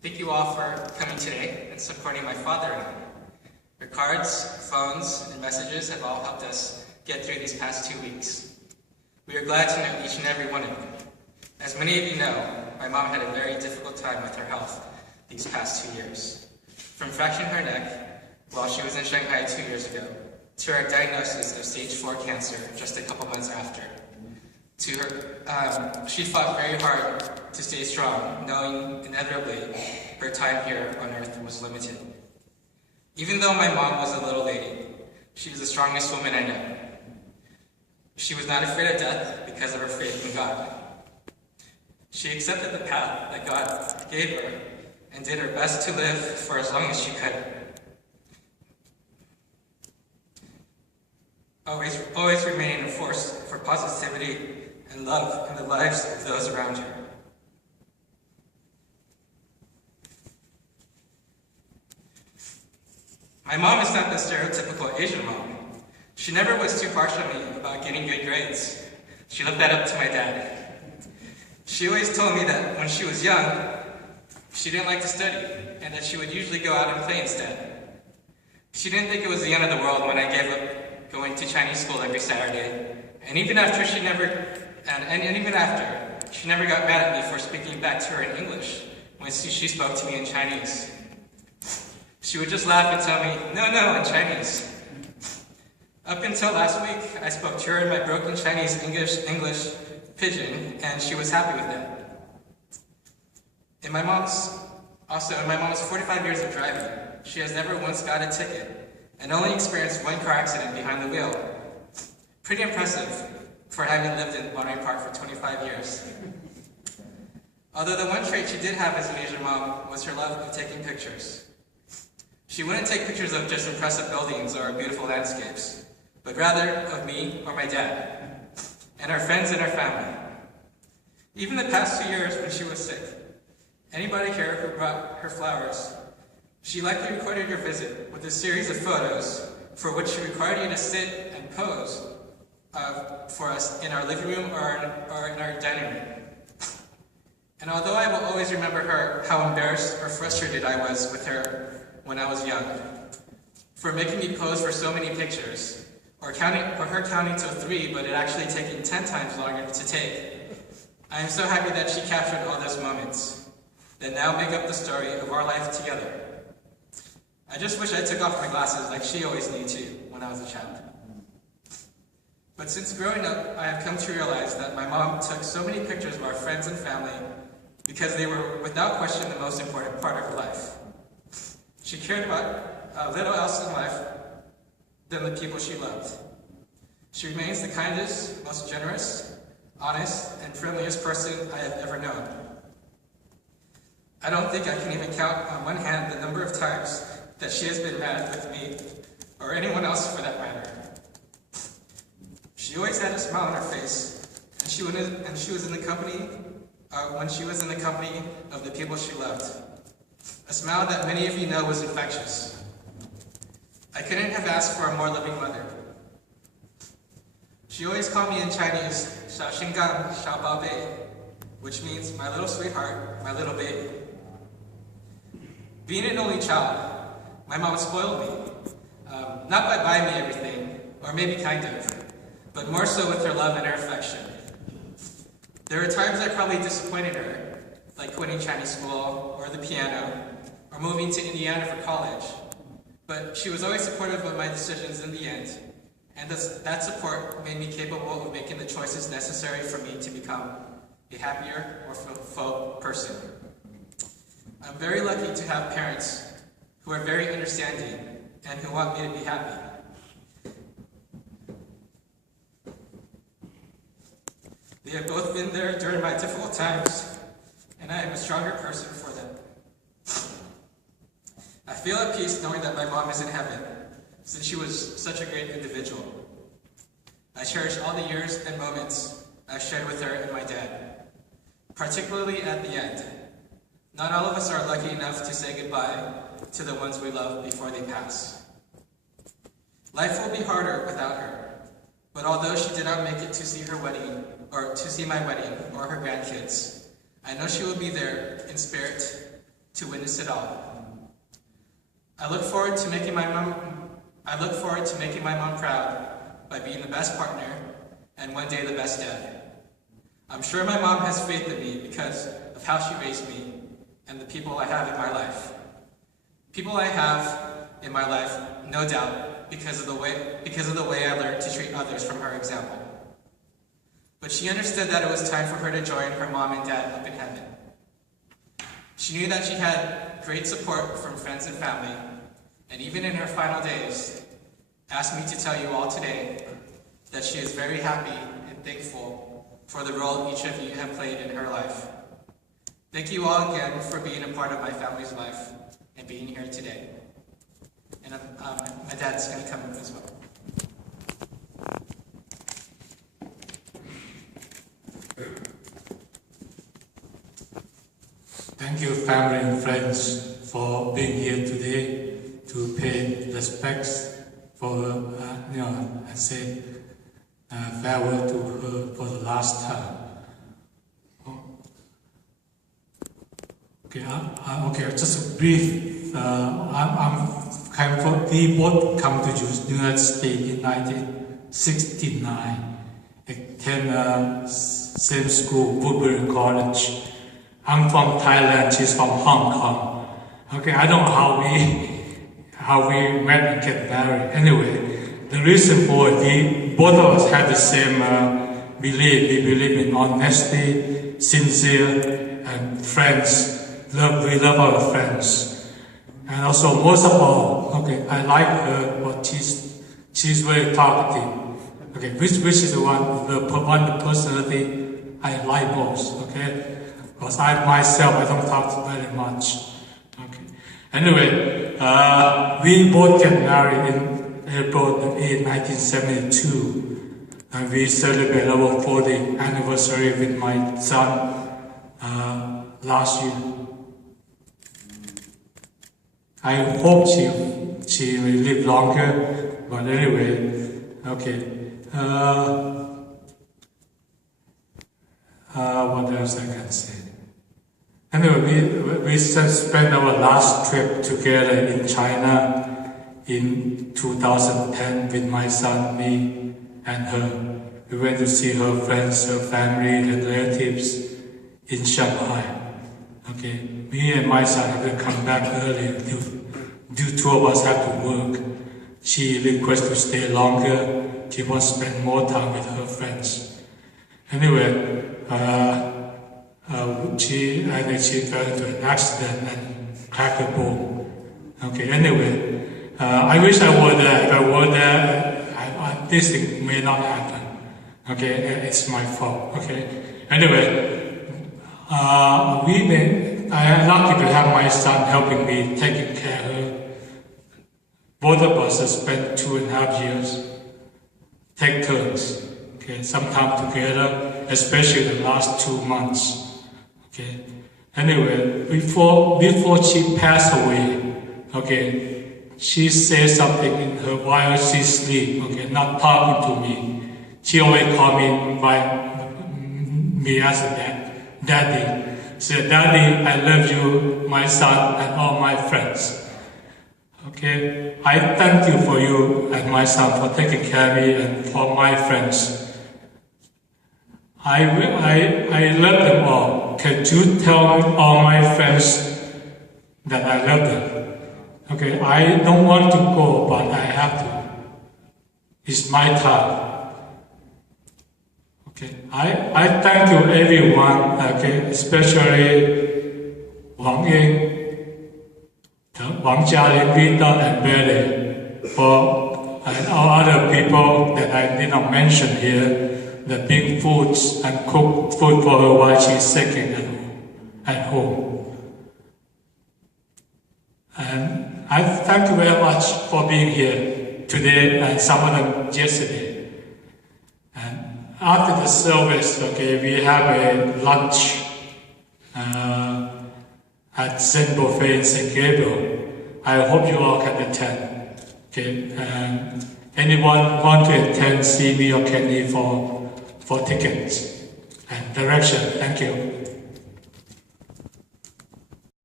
Thank you all for coming today and supporting my father and I. Your cards, phones, and messages have all helped us get through these past 2 weeks. We are glad to know each and every one of you. As many of you know, my mom had a very difficult time with her health these past 2 years. From fracturing her neck while she was in Shanghai 2 years ago, to her diagnosis of stage 4 cancer just a couple months after. She fought very hard to stay strong, knowing inevitably her time here on earth was limited. Even though my mom was a little lady, she was the strongest woman I know. She was not afraid of death because of her faith in God. She accepted the path that God gave her and did her best to live for as long as she could. Always remaining a force for positivity and love in the lives of those around her. My mom is not the stereotypical Asian mom. She never was too harsh on me about getting good grades. She left that up to my dad. She always told me that when she was young, she didn't like to study, and that she would usually go out and play instead. She didn't think it was the end of the world when I gave up going to Chinese school every Saturday, and even after she never got mad at me for speaking back to her in English when she spoke to me in Chinese. She would just laugh and tell me, no, in Chinese. Up until last week, I spoke to her in my broken Chinese English pidgin, and she was happy with that. In my mom's 45 years of driving, she has never once got a ticket and only experienced one car accident behind the wheel. Pretty impressive for having lived in Monterey Park for 25 years. Although the one trait she did have as an Asian mom was her love of taking pictures. She wouldn't take pictures of just impressive buildings or beautiful landscapes, but rather of me or my dad, and our friends and our family. Even the past 2 years when she was sick, anybody here who brought her flowers, she likely recorded your visit with a series of photos for which she required you to sit and pose for us in our living room or in our dining room. And although I will always remember how embarrassed or frustrated I was with her when I was young, for making me pose for so many pictures, or her counting till 3, but it actually taking 10 times longer to take, I am so happy that she captured all those moments that now make up the story of our life together. I just wish I took off my glasses like she always knew to when I was a child. But since growing up, I have come to realize that my mom took so many pictures of our friends and family because they were, without question, the most important part of her life. She cared about little else in life than the people she loved. She remains the kindest, most generous, honest, and friendliest person I have ever known. I don't think I can even count on one hand the number of times that she has been mad with me, or anyone else for that matter. She always had a smile on her face, when she was in the company of the people she loved. A smile that many of you know was infectious. I couldn't have asked for a more loving mother. She always called me in Chinese, 小心肝,小宝贝, which means my little sweetheart, my little baby. Being an only child, my mom spoiled me, not by buying me everything, or maybe kind of, but more so with her love and her affection. There were times I probably disappointed her, like quitting Chinese school, or the piano, or moving to Indiana for college, but she was always supportive of my decisions in the end, and that support made me capable of making the choices necessary for me to become a happier, more fulfilled person. I'm very lucky to have parents who are very understanding and who want me to be happy. They have both been there during my difficult times, and I am a stronger person for them. I feel at peace knowing that my mom is in heaven, since she was such a great individual. I cherish all the years and moments I've shared with her and my dad, particularly at the end. Not all of us are lucky enough to say goodbye to the ones we love before they pass. Life will be harder without her, but although she did not make it to see her wedding, or to see my wedding, or her grandkids, I know she will be there in spirit to witness it all. I look forward to making my mom proud by being the best partner and one day the best dad. I'm sure my mom has faith in me because of how she raised me and the people I have in my life. People I have in my life, no doubt, because of the way I learned to treat others from her example. But she understood that it was time for her to join her mom and dad up in heaven. She knew that she had great support from friends and family, and even in her final days, asked me to tell you all today that she is very happy and thankful for the role each of you have played in her life. Thank you all again for being a part of my family's life and being here today. And my dad's going to come up as well. Thank you, family and friends, for being here today to pay respects for and say farewell to her for the last time. Okay, just a brief. We both come to United States in 1969. Attend same school, Woodbury College. I'm from Thailand. She's from Hong Kong. Okay, I don't know how we met and get married. Anyway, the reason for it, both of us had the same belief. We believe in honesty, sincere, and friends. We love our friends. And also, most of all, okay, I like her, but she's very talkative. Okay, which is the personality I like most. Okay, because I don't talk very much. Okay. Anyway, we both get married in April 8, 1972, and we celebrate our 40th anniversary with my son last year. I hope she will live longer, but anyway, okay. What else I can say? Anyway, we spent our last trip together in China in 2010 with my son, me, and her. We went to see her friends, her family, and relatives in Shanghai. Okay, me and my son have to come back early. Two of us have to work. She requested to stay longer. She wants to spend more time with her friends. Anyway, she fell into an accident and cracked her bone. Okay, anyway, I wish I were there. If I were there, this thing may not happen. Okay, it's my fault. Okay, anyway, I am lucky to have my son helping me, taking care of her. Both of us have spent 2.5 years, take turns. Okay, sometimes together, especially the last 2 months. Okay. Anyway, before she passed away, okay, she said something in her while she sleep. Okay, not talking to me. She always called me as a daddy. She said, "Daddy, I love you, my son, and all my friends." Okay, I thank you for you and my son for taking care of me and for my friends. I love them all. Can you tell all my friends that I love them? Okay, I don't want to go, but I have to. It's my time. Okay, I thank you everyone, okay, especially Wang Ying, Wang Jialin, Rita, and Billy, and all other people that I did not mention here, that bring foods and cook food for her while she's sick at home. And I thank you very much for being here today and some of them yesterday. And after the service, okay, we have a lunch at Zen Buffet in St. Gabriel. I hope you all can attend. Okay, and anyone want to attend, see me or Kenny for tickets and direction. Thank you.